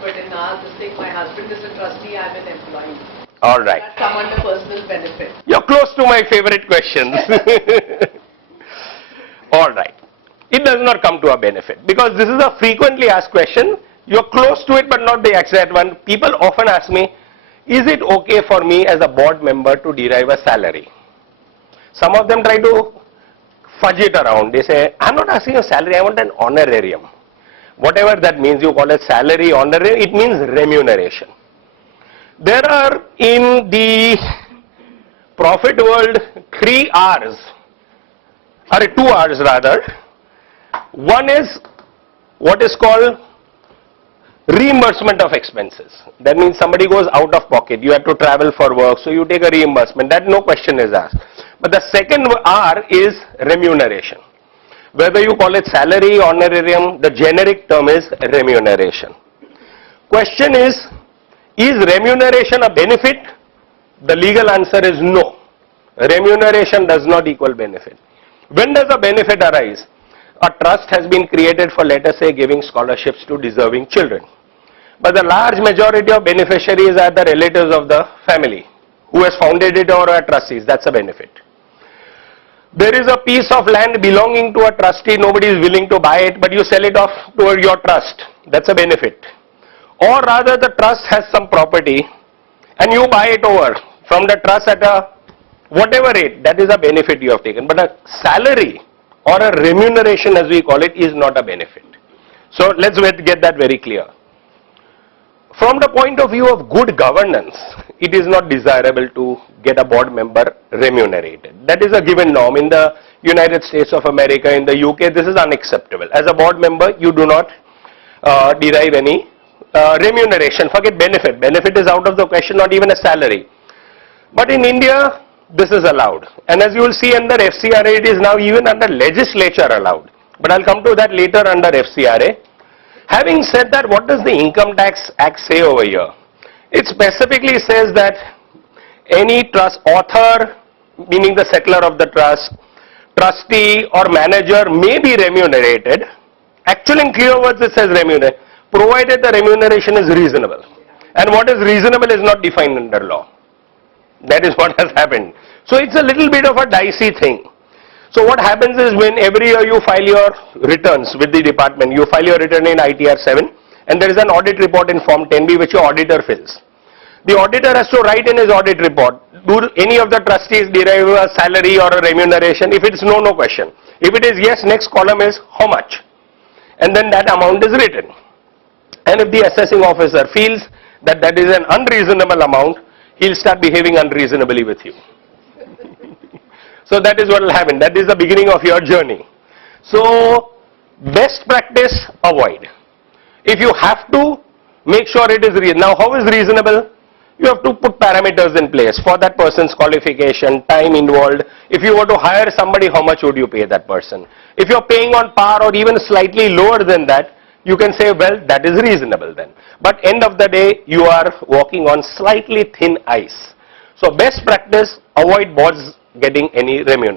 board, but in our this thing, my husband is a trustee, I'm an employee. All right. That come under personal benefit. You're close to my favorite questions. All right. It does not come to a benefit because this is a frequently asked question. You're close to it but not the exact one. People often ask me, is it okay for me as a board member to derive a salary? Some of them try to fudge it around. They say, I'm not asking a salary, I want an honorarium. Whatever that means, you call it salary, honorarium, it means remuneration. There are in the profit world 3 R's, or 2 R's rather. One is what is called reimbursement of expenses. That means somebody goes out of pocket, you have to travel for work, so you take a reimbursement, that no question is asked. But the second R is remuneration. Whether you call it salary, honorarium, the generic term is remuneration. Question is remuneration a benefit? The legal answer is no. Remuneration does not equal benefit. When does a benefit arise? A trust has been created for, let us say, giving scholarships to deserving children. But the large majority of beneficiaries are the relatives of the family who has founded it or are trustees. That's a benefit. There is a piece of land belonging to a trustee, nobody is willing to buy it, but you sell it off to your trust. That's a benefit. Or rather the trust has some property and you buy it over from the trust at a whatever rate, that is a benefit you have taken. But a salary or a remuneration as we call it is not a benefit. So let's get that very clear. From the point of view of good governance, it is not desirable to get a board member remunerated. That is a given norm. In the United States of America, in the UK, this is unacceptable. As a board member, you do not derive any remuneration. Forget benefit. Benefit is out of the question, not even a salary. But in India, this is allowed. And as you will see under FCRA, it is now even under legislature allowed. But I'll come to that later under FCRA. Having said that, what does the Income Tax Act say over here? It specifically says that any trust author, meaning the settler of the trust, trustee or manager may be remunerated. Actually in clear words it says remunerate, provided the remuneration is reasonable. And what is reasonable is not defined under law. That is what has happened. So it's a little bit of a dicey thing. So what happens is when every year you file your returns with the department, you file your return in ITR 7 and there is an audit report in Form 10B which your auditor fills. The auditor has to write in his audit report, do any of the trustees derive a salary or a remuneration? If it's no, no question. If it is yes, next column is how much? And then that amount is written. And if the assessing officer feels that that is an unreasonable amount, he'll start behaving unreasonably with you. So that is what will happen. That is the beginning of your journey. So best practice, avoid. If you have to, make sure it is reasonable. Now how is reasonable? You have to put parameters in place for that person's qualification, time involved. If you were to hire somebody, how much would you pay that person? If you're paying on par or even slightly lower than that, you can say, well, that is reasonable then. But end of the day, you are walking on slightly thin ice. So best practice, avoid boards getting any remuneration.